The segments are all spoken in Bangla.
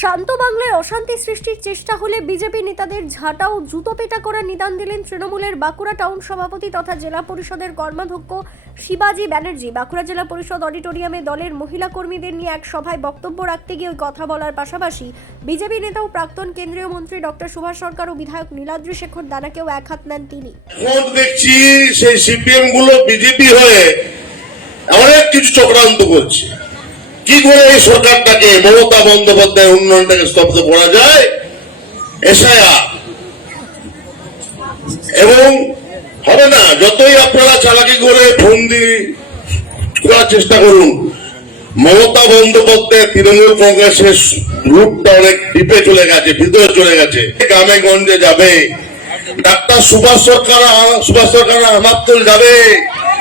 শান্ত বাংলায় অশান্তি সৃষ্টির চেষ্টা হলে বিজেপি নেতাদের ঝাঁটা ও জুতো পেটা করার নিদান দিলেন তৃণমূলের বাঁকুড়া টাউন সভাপতি তথা জেলা পরিষদের কর্মাধ্যক্ষ শিবাজি ব্যানার্জি। বাঁকুড়া জেলা পরিষদ অডিটোরিয়ামে দলের মহিলা কর্মীদের নিয়ে এক সভায় বক্তব্য রাখতে গিয়ে ওই কথা বলার পাশাপাশি বিজেপি নেতা ও প্রাক্তন কেন্দ্রীয় মন্ত্রী ডক্টর সুভাষ সরকার ও বিধায়ক নীলাদ্রি শেখর দানাকেও এক হাত নেন তিনি। দেখছি, সেই সিপিএমগুলো বিজেপি হয়ে অনেক কিছু চক্রান্ত করছে। কি করে এই সরকারটাকে মমতা বন্দ্যোপাধ্যায় উন্নয়নটাকে স্তব্ধ করা যায়? এসআইআর। এবং হবে না, যতই আপনারা চালাকি করে ফন্দি করার চেষ্টা করুন, মমতা বন্দ্যোপাধ্যায় তৃণমূল কংগ্রেসের রূপটা অনেক ডিপে চলে গেছে, ভিতরে চলে গেছে। গ্রামে গঞ্জে যাবে। ডাক্তার সুভাষ সরকার সুভাষ সরকার আমার যাবে।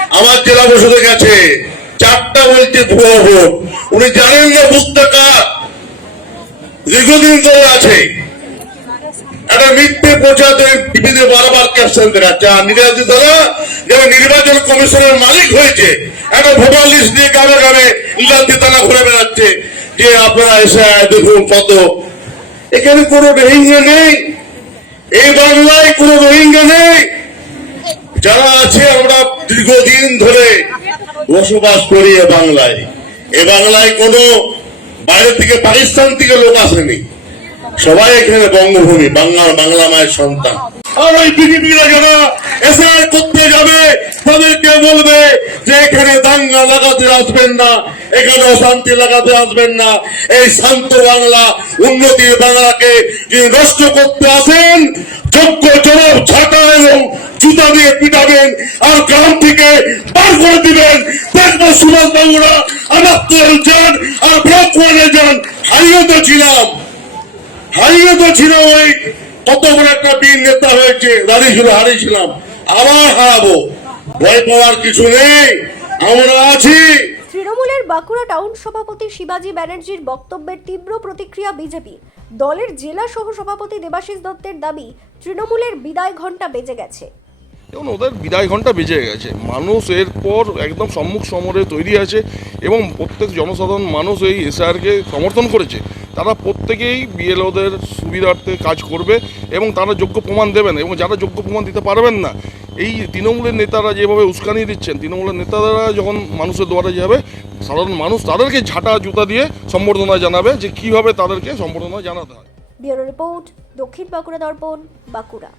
আমার জেলা পরিষদে গেছে। চারটা বলছে ভুয়ো ভোট। উনি জানেন না বুথটা কার দীর্ঘদিন ধরে আছে। একটা মিথ্যে প্রচারে টিভিতে বারবার ক্যাপশন দেখাচ্ছে আর নির্বাচিত দ্বারা যারা নির্বাচন কমিশনের মালিক হয়েছে, একটা ভোটার লিস্ট দিয়ে গ্রামে গ্রামে লীলান্তি তারা ঘুরে বেড়াচ্ছে যে আপনারা এসে দেখুন কত। এখানে কোনো রোহিঙ্গা নেই। এই বাংলায় কোনো রোহিঙ্গা নেই। যারা আছে আমরা দীর্ঘদিন ধরে বসবাস করি এ বাংলায়। এ বাংলায় কোনো বাইরে থেকে পাকিস্তান থেকে লোক আসেনি। সবাই এখানে বঙ্গভূমি, বাংলার বাংলা মায়ের সন্তান। আর ওই এসআই করতে তাদেরকে বলবে যে এখানে দাঙ্গা লাগাতে আসবেন না, এখানে অশান্তি লাগাতে আসবেন না। এই শান্ত বাংলা, উন্নতির বাংলাকে যিনি নষ্ট করতে আসেন, যোগ্য জবাব ছাটা এবং জুতা দিয়ে পিটাবেন আর গ্রাম থেকে বার করে দিবেন। দেখব সুভাষ বাবুরা, আমার তো যান, আর ব্লক যান। হারিয়ে তো ছিলাম। হারিয়ে তো ছিল ওই কত বড় একটা বীর নেতা হয়েছে দাঁড়িয়েছিল হারিয়েছিলাম। আবার হারাবো। ভয় পাওয়ার কিছু নেই। আমরা আছি। তৃণমূলের বাঁকুড়া টাউন সভাপতি শিবাজি ব্যানার্জির বক্তব্যের তীব্র প্রতিক্রিয়া বিজেপি। দলের জেলা সহ সভাপতি দেবাশিস দত্তের দাবি তৃণমূলের বিদায় ঘণ্টা বেজে গেছে। এবং ওদের বিদায় ঘণ্টা বেজে গেছে। মানুষ এরপর একদম সম্মুখ সমরে তৈরি আছে এবং প্রত্যেক জনসাধারণ মানুষ এই এসআরকে সমর্থন করেছে। তারা প্রত্যেকেই বিএলওদের সুবিধার্থে কাজ করবে এবং তারা যোগ্য প্রমাণ দেবেন এবং যারা যোগ্য প্রমাণ দিতে পারবেন না এই তৃণমূলের নেতারা যেভাবে উস্কানি দিচ্ছেন, তৃণমূলের নেতারা যখন মানুষের দ্বারে যাবে, সাধারণ মানুষ তাদেরকে ঝাঁটা জুতা দিয়ে সম্বর্ধনা জানাবে যে কীভাবে তাদেরকে সম্বর্ধনা জানাতে হয়। ব্যুরো রিপোর্ট দক্ষিণ বাঁকুড়া দর্পণ বাঁকুড়া।